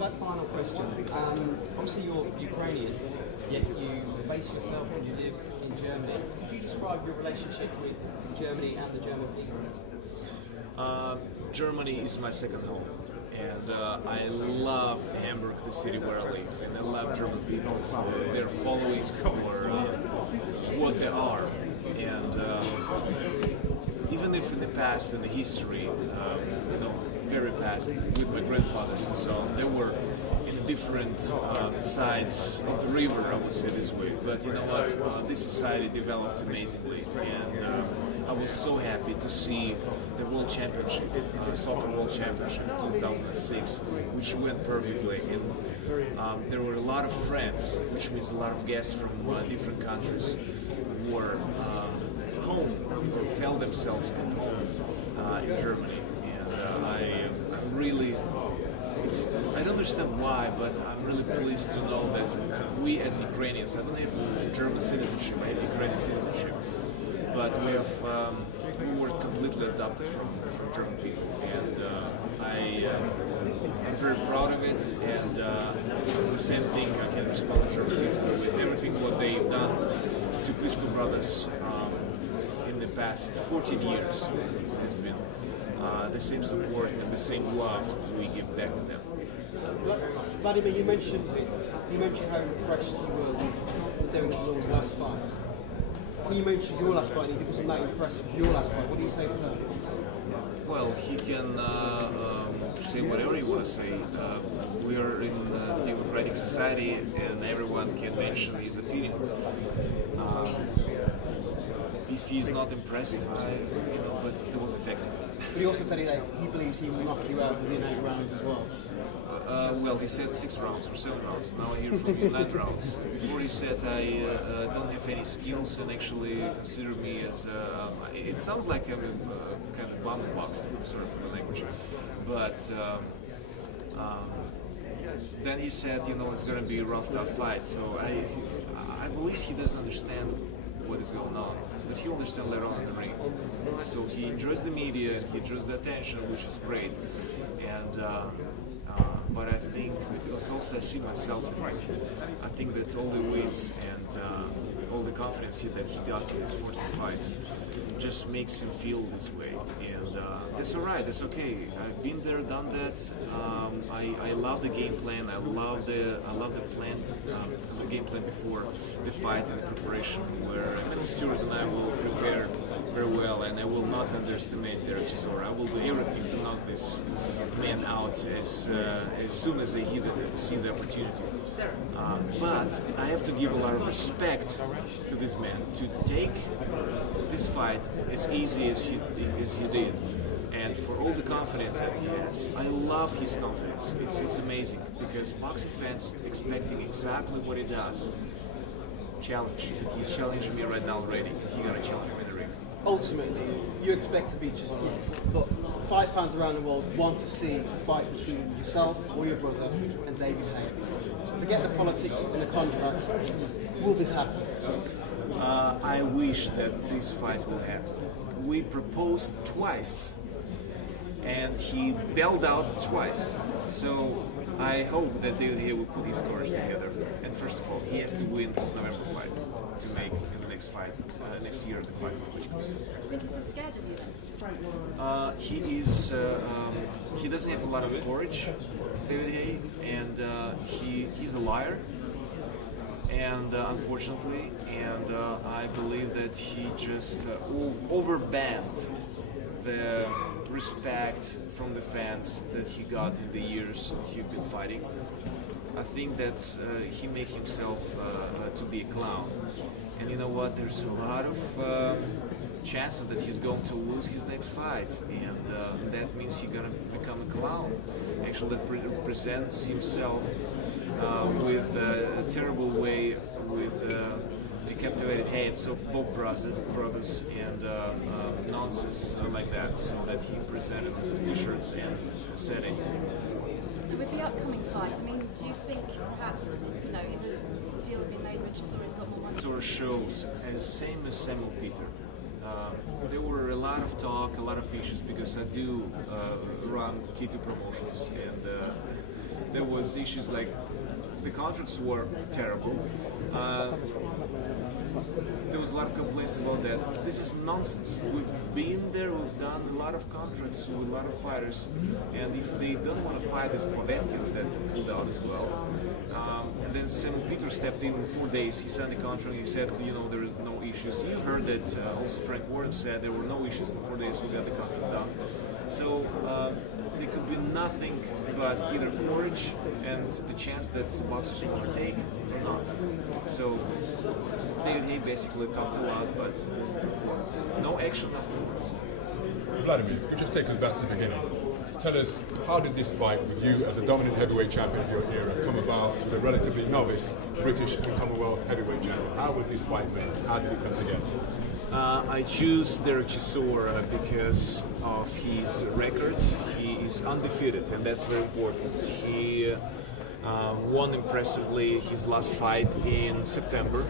That final question. Obviously, you're Ukrainian, yet you base yourself and you live in Germany. Could you describe your relationship with Germany and the German people? Germany is my second home, and I love Hamburg, the city where I live, and I love German people for their following, for what they are, and even if in the past, in the history, very past, with my grandfathers and so on, they were in different sides of the river, I would say this way. But you know what? This society developed amazingly, and I was so happy to see the World Championship, Soccer World Championship 2006, which went perfectly. And there were a lot of friends, which means a lot of guests from different countries who were home, who felt themselves at home in Germany. And I really, I don't understand why, but I'm really pleased to know that we as Ukrainians, I don't have German citizenship, I have Ukrainian citizenship, but we were completely adopted from German people, and I'm very proud of it, and the same thing I can respond to German people with everything what they've done to Klitschko brothers in the past 14 years. It has been the same support and the same love we give back to them. Vladimir, you mentioned how impressed you were with Derek Chisora's last fight. When you mentioned your last fight, he wasn't that impressed with your last fight. What do you say to that? Well, he can say whatever he wants to say. We are in a democratic society, and everyone can mention his opinion. If he's not impressed, but it was effective. But he also said that he believes he will knock you out within 8 rounds as well. Well, he said 6 rounds or 7 rounds. Now I hear from you 9 rounds. Before he said I don't have any skills and actually consider me as it sounds like I'm kind of bum boxing, sorry for the language. But then he said, it's going to be a rough, tough fight. So I believe he doesn't understand what is going on, but he'll understand later on in the ring. So he enjoys the media, he enjoys the attention, which is great. And but I think, because also I see myself in it, I think that all the wins and all the confidence that he got in his 14 fights just makes him feel this way. And that's alright, that's okay. I've been there, done that. I love the game plan. I love the plan, the game plan before the fight and the preparation, where Stuart and I will prepare very well, and I will not underestimate Derek Chisora. I will do everything to knock this man out as soon as I see the opportunity. But I have to give a lot of respect to this man to take this fight as easy as he did, and for all the confidence that he has. I love his confidence. It's amazing, because boxing fans expecting exactly what he does. Challenge. He's challenging me right now already. He's gonna challenge me in the ring. Ultimately, you expect to beat Chisora, but 5 fans around the world want to see a fight between yourself or your brother and David Haye. So forget the politics and the contracts. Will this happen? I wish that this fight will happen. We proposed twice, and he bailed out twice. So I hope that David Haye will put his courage together. And first of all, he has to win his November fight to make in the next fight, next year, the fight with Klitschko. Do you think he's just scared of you then? He is. He doesn't have a lot of courage, David Haye, and he's a liar. And unfortunately, I believe that he just overbanned the respect from the fans that he got in the years he's been fighting. I think that he made himself to be a clown. And you know what? There's a lot of chances that he's going to lose his next fight, and that means he's gonna become a clown. Actually, that represents himself with a terrible way, with decapitated heads of both brothers and nonsense like that, so that he presented on his t-shirts and setting. And with the upcoming fight, I mean, do you think perhaps, if a deal had been made with Chisora and got more money? Chisora shows as same as Samuel Peter. There were a lot of talk, a lot of issues, because I do run K2 promotions, and there was issues like the contracts were terrible. There was a lot of complaints about that. This is nonsense. We've been there, we've done a lot of contracts with a lot of fighters, and if they don't want to fight this Povetkin that pulled out as well, and then Simon Peter stepped in 4 days, he signed the contract and he said, you know, there is no issues. You heard that also Frank Warren said there were no issues in 4 days, we got the contract done. So there could be nothing but either courage and the chance that boxers want to take or not. So David Haye basically talked a lot, but no action afterwards. Wladimir, you just take us back to the beginning. Tell us, how did this fight with you as a dominant heavyweight champion of your era come about with a relatively novice British and Commonwealth heavyweight champion? How was this fight made? How did it come together? I choose Derek Chisora because of his record. He is undefeated, and that's very important. He won impressively his last fight in September,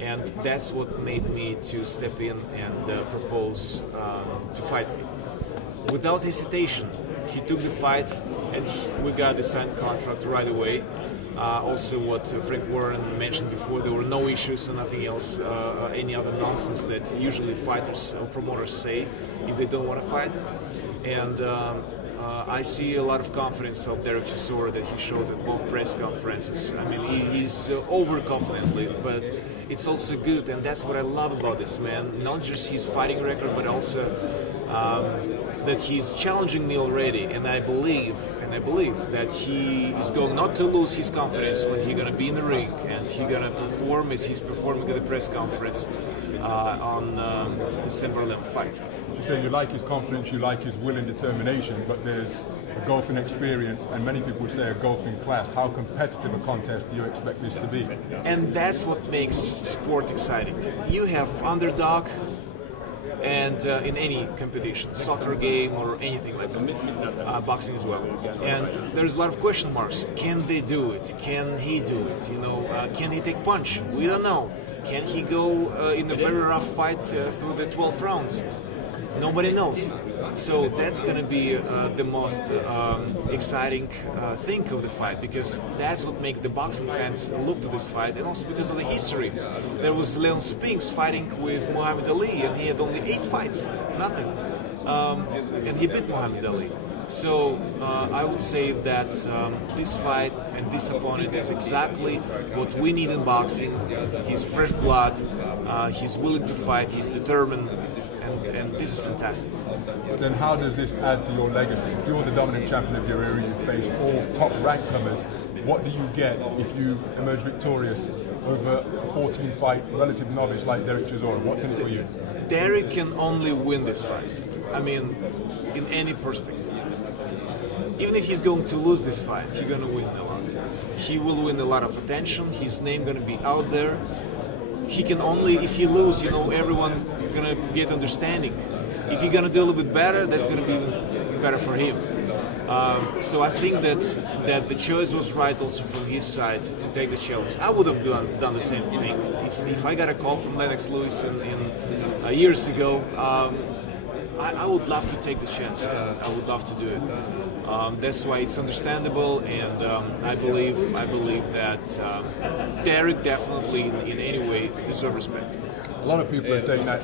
and that's what made me to step in and propose to fight me. Without hesitation, he took the fight, and we got the signed contract right away. Also, what Frank Warren mentioned before, there were no issues and nothing else, any other nonsense that usually fighters or promoters say if they don't want to fight. And I see a lot of confidence of Derek Chisora that he showed at both press conferences. I mean, he's overconfidently, but it's also good, and that's what I love about this man. Not just his fighting record, but also that he's challenging me already, and I believe that he is going not to lose his confidence when he's gonna be in the ring and he's gonna perform as he's performing at the press conference on December 11th fight. You say you like his confidence, you like his will and determination, but there's a golfing experience, and many people would say a golfing class. How competitive a contest do you expect this to be? And that's what makes sport exciting. You have underdog, and in any competition, soccer game or anything like that, boxing as well. And there's a lot of question marks. Can they do it? Can he do it? You know, can he take punch? We don't know. Can he go in a very rough fight through the 12 rounds? Nobody knows. So that's going to be the most exciting thing of the fight, because that's what makes the boxing fans look to this fight, and also because of the history. There was Leon Spinks fighting with Muhammad Ali, and he had only 8 fights, nothing, and he beat Muhammad Ali. So I would say that this fight and this opponent is exactly what we need in boxing. He's fresh blood, he's willing to fight, he's determined, and this is fantastic. Then how does this add to your legacy? If you're the dominant champion of your era, you faced all top rank comers, what do you get if you emerge victorious over a 14-fight relative novice like Derek Chisora? What's in it for you? Derek can only win this fight. I mean, in any perspective. Even if he's going to lose this fight, he's going to win a lot. He will win a lot of attention. His name going to be out there. He can only, if he loses, you know, everyone gonna get understanding. If he's gonna do a little bit better, that's gonna be even better for him. So I think that the choice was right also from his side to take the challenge. I would have done the same thing. If I got a call from Lennox Lewis in years ago, I would love to take the chance. I would love to do it. That's why it's understandable, and I believe that Derek definitely, in any way, deserves respect. A lot of people are saying that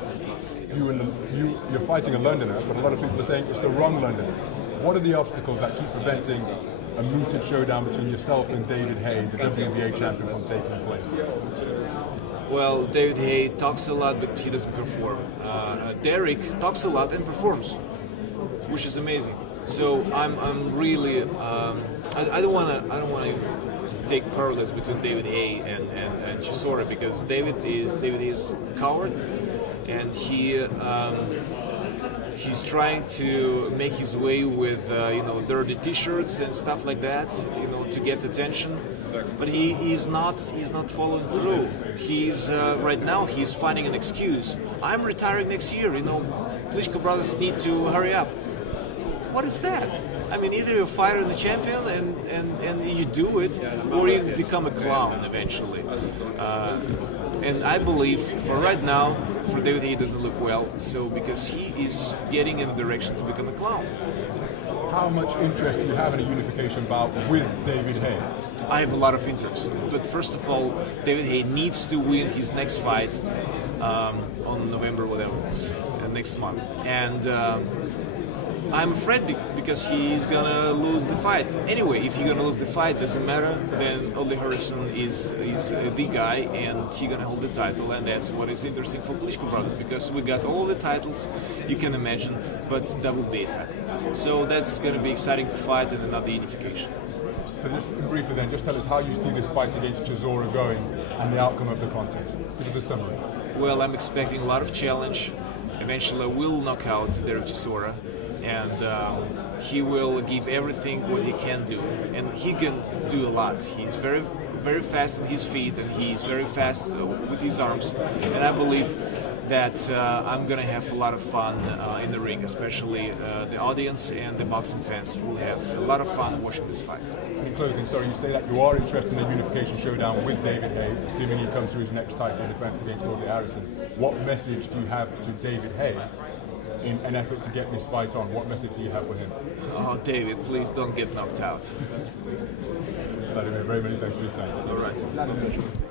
you're fighting a Londoner, but a lot of people are saying it's the wrong Londoner. What are the obstacles that keep preventing a mooted showdown between yourself and David Haye, the WNBA champion, from taking place? Well, David Haye talks a lot, but he doesn't perform. Derek talks a lot and performs, which is amazing. So I'm really I don't want to take parallels between David Haye and Chisora, because David is coward, and he's trying to make his way with dirty T-shirts and stuff like that, to get attention. But he's not following through. He's right now he's finding an excuse. I'm retiring next year. Klitschko brothers need to hurry up. What is that? I mean, either you're a fighter and a champion and you do it, or you become a clown eventually. And I believe for right now, for David Haye, it doesn't look well. So because he is getting in the direction to become a clown. How much interest do you have in a unification bout with David Haye? I have a lot of interest, but first of all, David Haye needs to win his next fight on November, whatever, next month, and I'm afraid because he's gonna lose the fight. Anyway, if he's gonna lose the fight, doesn't matter. Then Ole Harrison is the guy, and he's gonna hold the title, and that's what is interesting for Klitschko brothers because we got all the titles you can imagine, but WBA title. So that's gonna be exciting fight and another unification. So just briefly then, just tell us how you see this fight against Chisora going and the outcome of the contest. Give us a summary. Well, I'm expecting a lot of challenge. Eventually, I will knock out Derek Chisora, and he will give everything what he can do, and he can do a lot. He's very, very fast on his feet, and he's very fast with his arms, and I believe that I'm gonna have a lot of fun in the ring, especially the audience and the boxing fans will have a lot of fun watching this fight. In closing, sorry, you say that you are interested in a unification showdown with David Haye, assuming he comes through his next title defense against Wladimir Harrison. What message do you have to David Haye in an effort to get this fight on? What message do you have for him? Oh, David, please don't get knocked out. Vladimir, very many thanks for your time. All right.